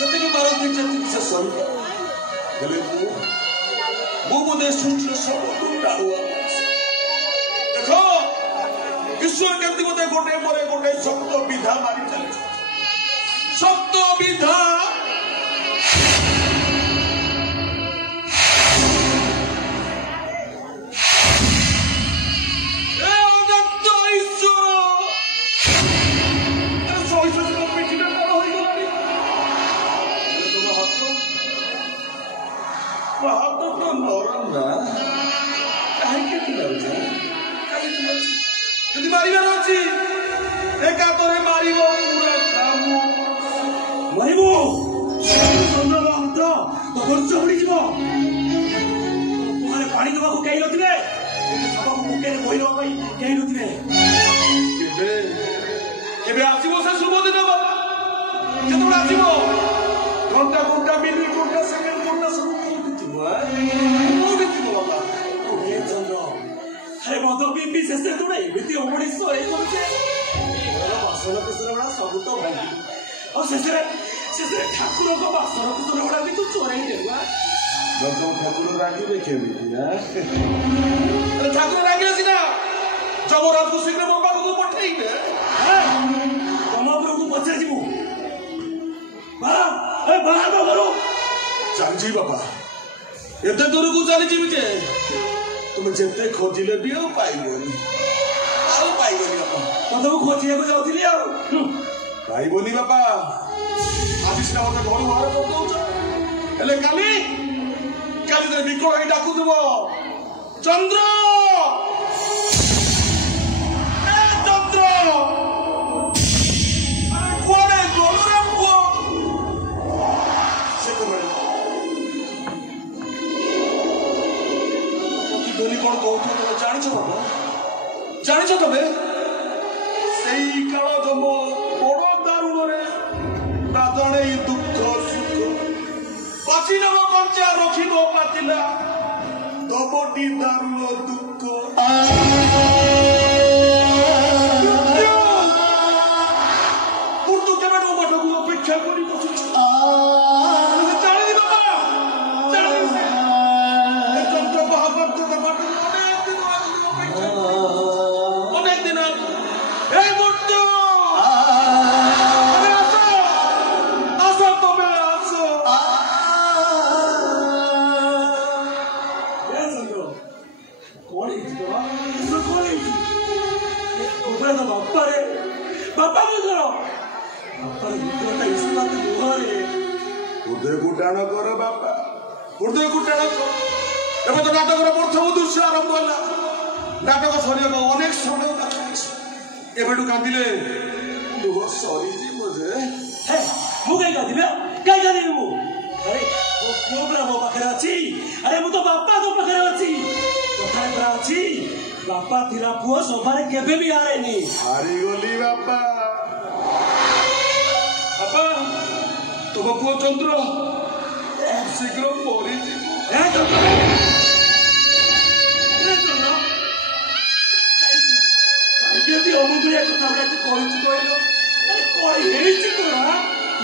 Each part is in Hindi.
ସେତିକି ମାରନ୍ତି ଯେତିକି ସେ ସହିବ। ହେଲେ ମୁଁ ବୋଧେ ସୂର୍ଯ୍ୟ ସବୁଠୁ ଡାଳୁଆ ଦେଖ ଈଶ୍ୱର କେମିତି ବୋଧେ ଗୋଟେ ପରେ ଗୋଟେ ଶକ୍ତ ବିଧା ମାରି ଚାଲିଛନ୍ତି। ଶକ୍ତ ବିଧା पानी दबा कई नथिबे सबको मुके बोइलो भाई कई नथिबे केबे आसीबो से शुभ दिन बाबा जतबे आसीबो घंटा घंटा मिनिट घंटा सेकंड घंटा सब कोठी थिबो बाबा ओ हे चंद्र अरे मद बीपी शेषे तुडे एमिति ओमडी सोरे करछे बासन कुसर बड़ा सब तो भाई और शेषे ठाकुर को बासन कुसर बड़ा भी तू चोराई देबा ठाकुर रागिबे केमिति ना ठाकुर रागिले सिना जबरात को शीघ्र मो पाखु पठेइबे तम प्रभु पछे जीवु बा ए बा तो करो चांजी बाबा एते दूर को चली जीवि जे तुम जेते खोजिले भी पाइबोनी बाबा तो खोजिया को जाउथिली आ पाइबोनी बाबा आज सिना मते घर बाहर कर दउछ हेले काली विकल डाकुब चंद्र चंद्र कुआडे गलु रे पुओ से कौन कहू तुम जानिछ बाबा जानिछ तबे सेई काल जम बड़ दारुण रे दादणे दुख सुख पाचिल कंचा रखिब पाचिला दबटी दारुण दुख तू केबे मठकू अपेक्षा करी बसुछ हृदय को टाण कर बापा हृदय को टाण कर एवं तो नाटक प्रथम दृश्य आरंभ है नाटक सर अनेक समय एवं कांदिले लुह सरी मुझे मुझे कहीं मु अरे पुओ पूरा मो पाखे अच्छी अरे मु तो बापा तो पाखे अच्छी कथा अच्छी बापा थिला पुओ सभारे केबे भी हारेनी हारी गली बापा बापा तुम पुओ चंद्र शीघ्र मरी चंद्र अनुग्रह कथा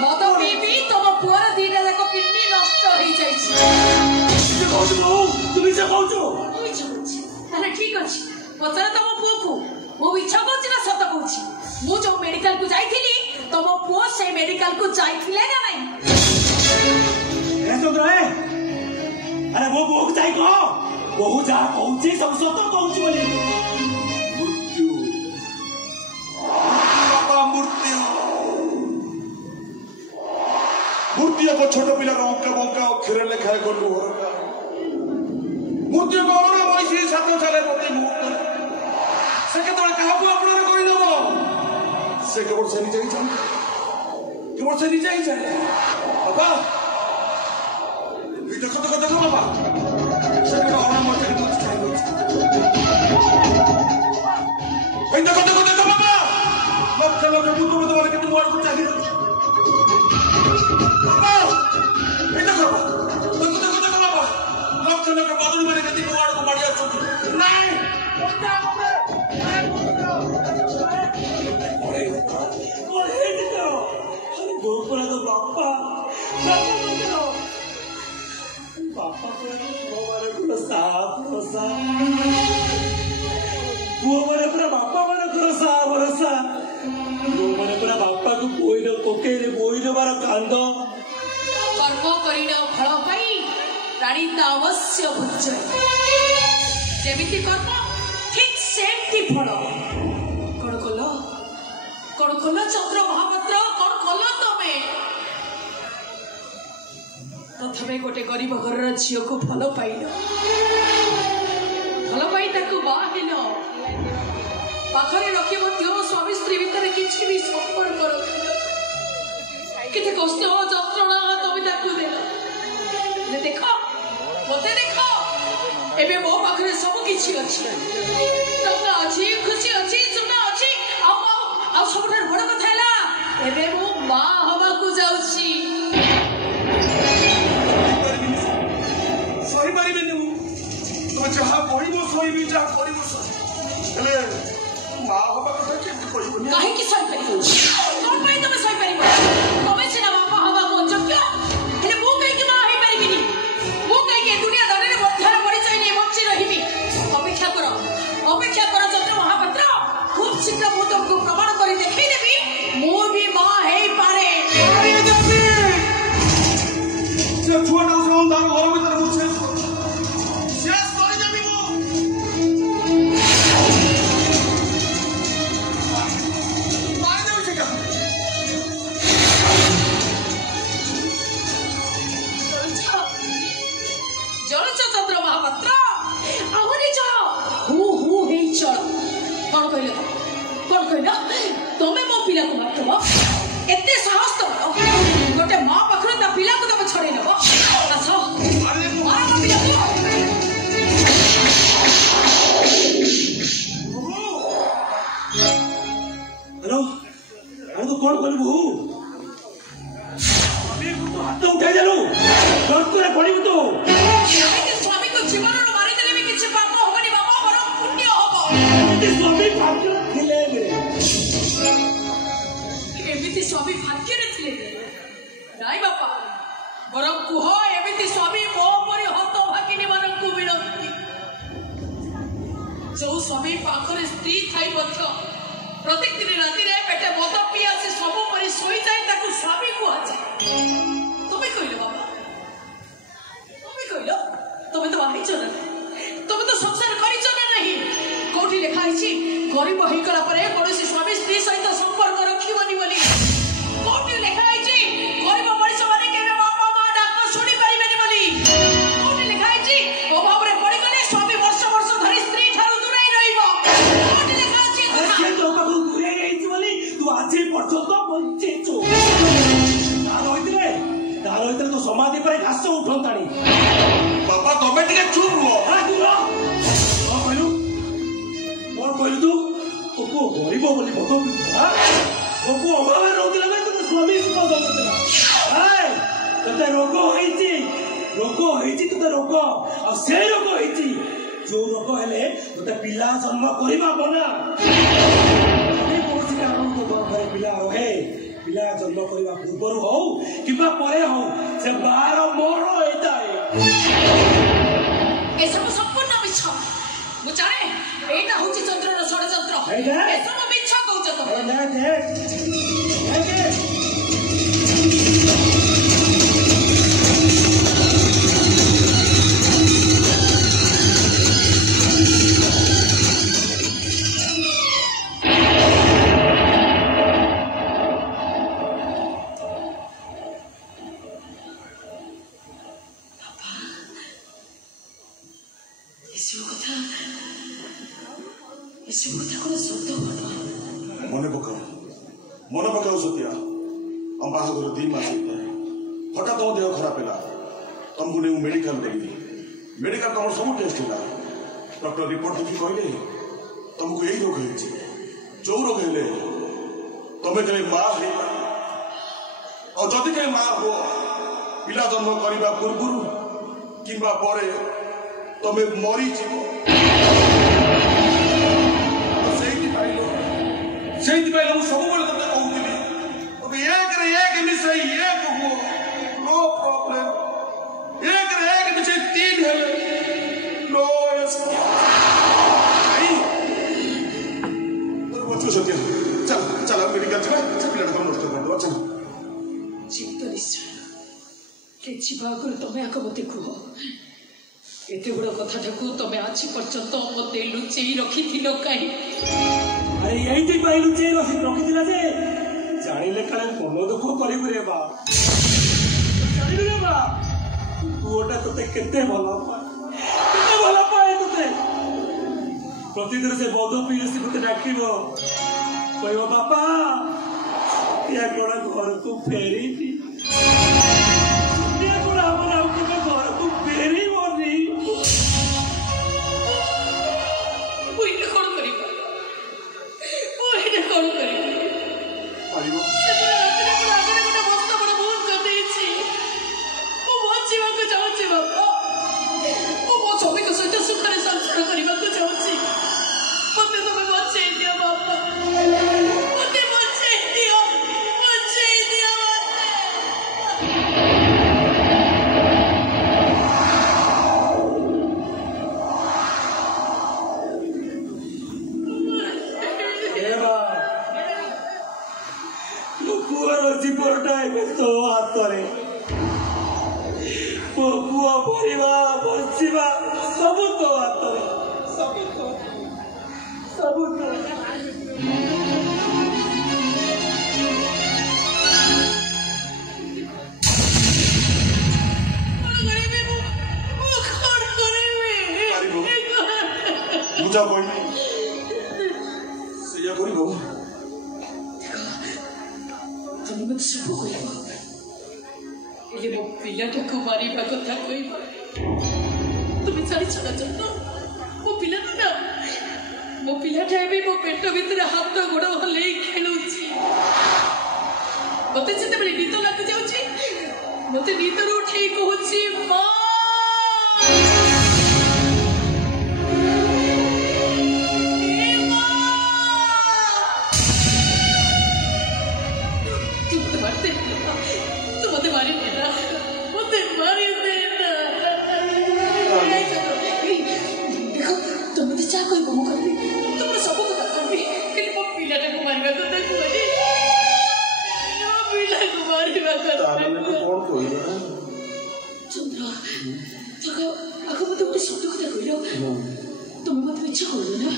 मत पीपी तुम पुअर दीटा जाक किडनी नष्ट हो जाइछि तुम से कहू ठीक अच्छे पचार तुम पुओ को मु इच्छा करछि ना सत कहछि मु जो मेडिकल को जाइथिली तुम पुओ से मेडिकल को जाइथिले ना नहीं ए चंद्र अरे वो बोक जाई को बहु जा कहछि सब सत कहछि बोली मृत्यु बाबा मृत्यु मूर्ति को छोट पिला अंका बंका अक्षर लेखाए गलु मूर्ति को अण बयसी सात साल प्रति मुहूर्त से केवल क्या अपना करदेव से केवल से निजे केवल से निजे बाबा देख देख देख बाबा से अण मजा देख देख देख बाबा लक्ष लक्ष बुद्ध तुम्हारे कितने मोड़ को चाहिए बापा भरोसा भरोसा पुओ मैंने पूरा बापा मैंने भरोसा भरोसा पुओ मैंने पूरा बापा को बोईर कोकेरे बोईर बार कांद कर्म करिना फल पाई प्राणी अवश्य भुज जेमिति कर्म ठीक सेमती फल कौन कल चंद्र महापात्र कौन कल तमे तथापि गोटे गरीब घर झील को भल पाइल बाहिल पाखरे रखी स्वामी स्त्री भितर किसी भी संपर्क केते कष्ट जंत्रणा तुम दे देख मत देख एबे मो पाखरे सब किछि अछि टका अछि खुशी अछि सुना अछि आ सबठार बड़ कथा हैला एबे मो मां हवा को जाउछि सही पारिबेनि मु तो जहा कहबो सही जहा करबो सही हेले मां हवा कथा केते कहबोनी काहे कि सही पारिबो कोन पई तमे सही पारिबो तमे सिना बापा हवा को योग्य हेले मु कहि कि मां होई पारिबिनी मु कहि कि दुनिया दारे मध्यर परिचय नै बच्ची रहिबी अपेक्षा करो चंद्र महापात्र खूब शीघ्र मु तुमको प्रमाण करी देखै देबी मु भी मां हेई पारे अरे जल्दी से छोटा सा दार घर भीतर मु शेष कर देबी मु मार देबी से का चल चंद्र महापात्र आहुरी चल हु हेई चल कौन कहल तमे मो पिला को मारतब एते साहस तो गोटे मां पाखरे ता पिला को तमे छड़े नब आस अरे मु मार मो पिला को हेलो अरे तो कौन करबू अभी तो हाथ उठाई देलु डर करे पड़िबू तो स्वामी को जीवन मारी देले भी किछ पाप होबनी बाबा बड़ पुण्य होबो ते स्वामी भाग्य थिले एमिति स्वामी भाग्य रे थिले नाई बापा बर कुह एमिति स्वामी मो परि हत भागिनी मन को विनती जो स्वामी पाखरे स्त्री थाई बच्च प्रत्येक दिन राति रे पेटे मद पी आसी सब परि सोई जाय ताकू स्वामी को आछे तमे कहिलो बाबा तमे तो बाही चल तमे तो संसार करी चल नहीं कोठी लिखा है गरीब होइकला परे कौन स्वामी स्त्री सहित संपर्क रखिबनी बोली कोठी लिखा है गरीब मनीष माने केबे बापा मां डाक सुनी परिबेनी बोली कोठी लिखा है अभाव रे पड़ी गले स्वामी वर्ष धरी स्त्री ठारू दूराई रहिबो कोठी लिखा है अरे तो बाबू दूरे गईची बोली तू आजे पर्यंत बंचेचो तार होइतरे तो समाधि पर घास उठंताणी बाबा तमे टिके चुप हो हां तू रो कौन कहलु तू ओको गरीब बोली मत हां ओको अभाव रोगिला में तू स्वामी सुख दलतला हाय तते रोग होईची तते रोग आ से रोग होईची जो रोग हेले तते पिला जन्म करिबा बना अभी कोसी कारण तो घर पिला रहे पिला जन्म करिबा पूर्व हो किबा परे हो से बार मोर होइताय ए सब संपूर्ण मिछ मु जाने एटा होची चंद्रर षडयंत्र ए सब मिछ कहउछ तो ना देख मन पकाऊ सत्या हम बाहागर 2 मास हठात तुम देह खराब है तुमको नहीं मेडिकल गई मेडिकल तुम सब टेस्ट है डॉक्टर रिपोर्ट देखिए कहले तुमको यही रोग है जो रोग है तुम्हें कहे माँ है और जदि कहे माँ हो पिला जन्म करने पूर्व कि तुम्हें मरी जीव से सब कहती एक मिसाई एक हो नो प्रॉब्लम एक मिसाई ଯିବା ଆଗରୁ ତମେ ଆଗ ମତେ କୁହ ଏତେ ବଡ଼ କଥାଟାକୁ ତମେ ଆଜି ପର୍ଯ୍ୟନ୍ତ ମତେ ଲୁଚେଇ ରଖିଥିଲ କାହିଁ? ଆରେ ଏଇଥିପାଇଁ ଲୁଚେଇ ରଖିଥିଲା ଯେ ଜାଣିଲେ କାଳେ ମନ ଦୁଃଖ କରିବୁ ରେ ବା। ଜାଣିଲୁ ରେ ବା ପୁଅଟା ତୋତେ କେତେ ଭଲ ପାଏ ତୋତେ। ପ୍ରତିଦିନ ସେ ବଧ ପିସି ତୋତେ ଡାକିବ କହିବ ବାପା या कौन घर को फेरी या कौन अपन आप के घर को फेरी मोनी ओइने कोन करी पारिबो रात्रि को आगे गोटे मस्त बड़ भूल कर देछि ओ बचिबा को चाहछि बाबा ओ मो छवि को सहित सुखरे संसार करबा को चाहछि मते तमे बचै दियो बाबा मते बचै दियो जीवनटा तो हाथ में पुआ पढ़ा बचा सब तो हाथ में सब मुझा कोई सैया कोई बाबू तुम मत सब कहब एले मो पिलाटा को मारिबा कथा कहब तुम जानि छना जन्नो मो पिलाटा एबे मो पेट भीतर हाथ गोड़ हले खेलुची मते जते बेले निद लाग जाउची मते निदर उठी कहूची मां तुम मत मिछ करो ना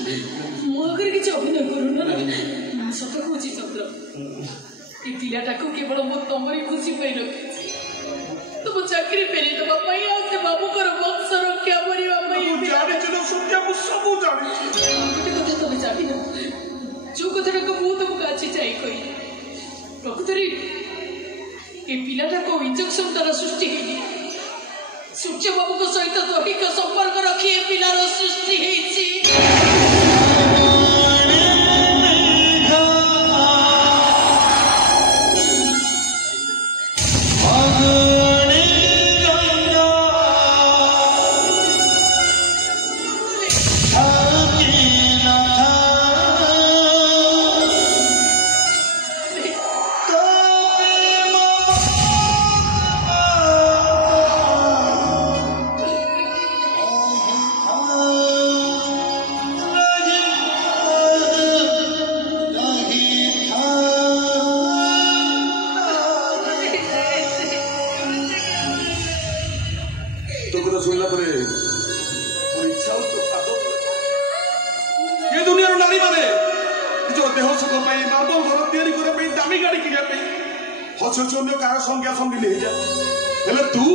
मो आगे किसी अभिनय करू ना सत कहूँ चंद्र ये पिलाटा को केवल मो तमरी खुशी पे रखी तुम चाकरी फेरी दबा पाई आ से बाबू कर वंश रक्षा परिवा पाई जाने चलो सत्य को सब जाने गोटे कथा तबे जाबी न जो कथाटा को मु तुमको अच्छी चाहि कही प्रकृतरी ये पिलाटा को इंजेक्शन द्वारा सृष्टि हेली सूर्य बाबू को सहित दैहिक संपर्क रखी ए पिलार सृष्टि हेची संज्ञा समझी ले जा तू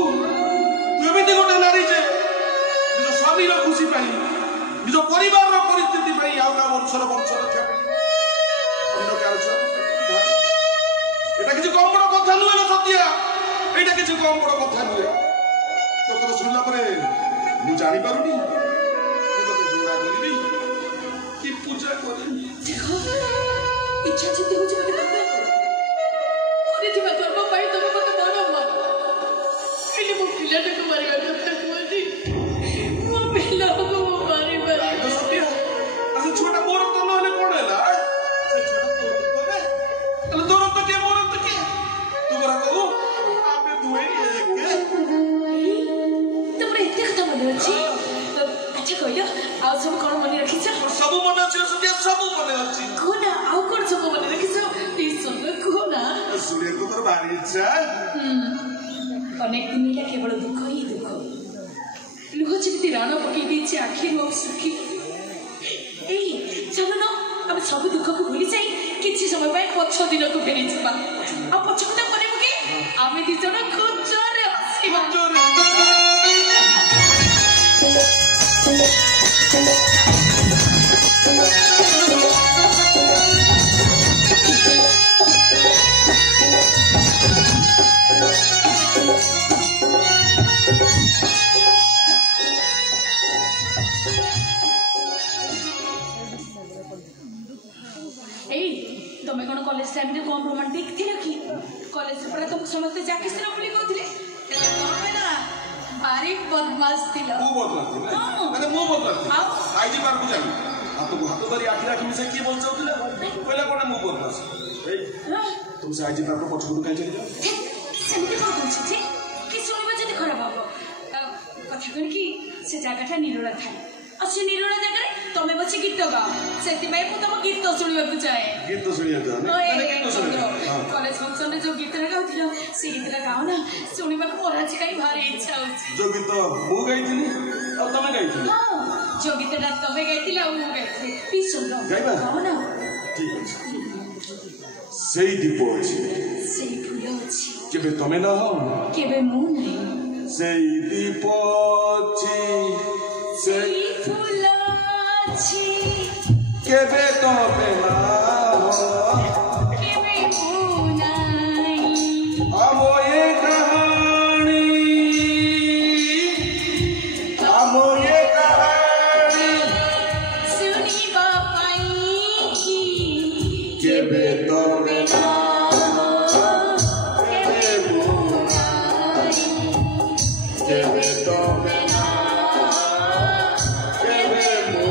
एमती गोटे नारी जे निज स्वामी खुशी पाई निज परिवार परिस्थिति वंशर रक्षा एटा किसी कम बड़ कथा नुहे ना सत्या एटा किसी कम बड़ कथा नुहे तो कथा सुनला परे मु जानि पारुनी जोड़ा करबी कि पूजा करबी देखो इच्छा चित्त हो जे कर्म पाई तुम मत बड़ मार एले मो पिलाटा को मारिबा कथा कहली मो पिला को मारिबा तो सत्य असे छोटा मोर तो नले कोन हैला से छोटा तोर तो ने तले तोर तो के मोर तो के तू बरा कहू आपे दुए एक तुमरे इते कथा मन अछि अच्छा कहलो आ सब कोन मन रखिछ सब मन अछि सत्य सब मन अछि कोना आ कोन सब मन रखिछ ई सुन कोना सुने को तोर भारी इच्छा अनेक दिन है केवल दुख ही दुख लुह जमी राण पकई आखिर सुखी चलो न आम सब दुख को भूली जाए किसी समय पक्ष दिन को फेरी जा पक्ष कथा करू कि आम दी जन खूब जोरे तुम्हें कौन कॉलेज टाइम रे कम रोमांटिक थी कि कॉलेज पढ़ा तुम समस्त जाके सिर बोली कहथिले तमे ना भारी बदमाश थिला मु बदमाश थी मैंने मु बदमाश थी आईडी पार को जानी आप तो हाथ धरी आखिर आखिर से की बोल चाउतले पहला कोन मु बदमाश ए तुम से आईडी पार को पछ को काई चली जाओ सेमती कोन बोलछि थी कि सुनिबा जदी खराब हो कथा कोन कि से जागाटा निरोला था अच्छे निरोला जगह तमे बच्चे गीत गाओ सेति में मु तम गीत सुनिबा को चाहे गीत सुनिया जा मैंने गीत सुनिया कॉलेज फंक्शन रे जो गीत गाउथिलो से गीत गाओ ना सुनिबा को मोर आज काई भारी इच्छा होछि जो गीत मु गाइथिली और तमे गाइथिली हां जो गीतटा तमे गाइथिला और मु गाइथिली पी सुनो गाओ ना ठीक अछि सेई दीप अछि सेई फूल अछि केबे तमे ना हो केबे मु नहीं सेई दीप अछि सेई फूल अछि केबे तमे ना हो केबे मु नहीं आमो ये कहानी सुनिबा पाई की केबे तमे ना केबे मु नहीं केबे तमे ना केबे मु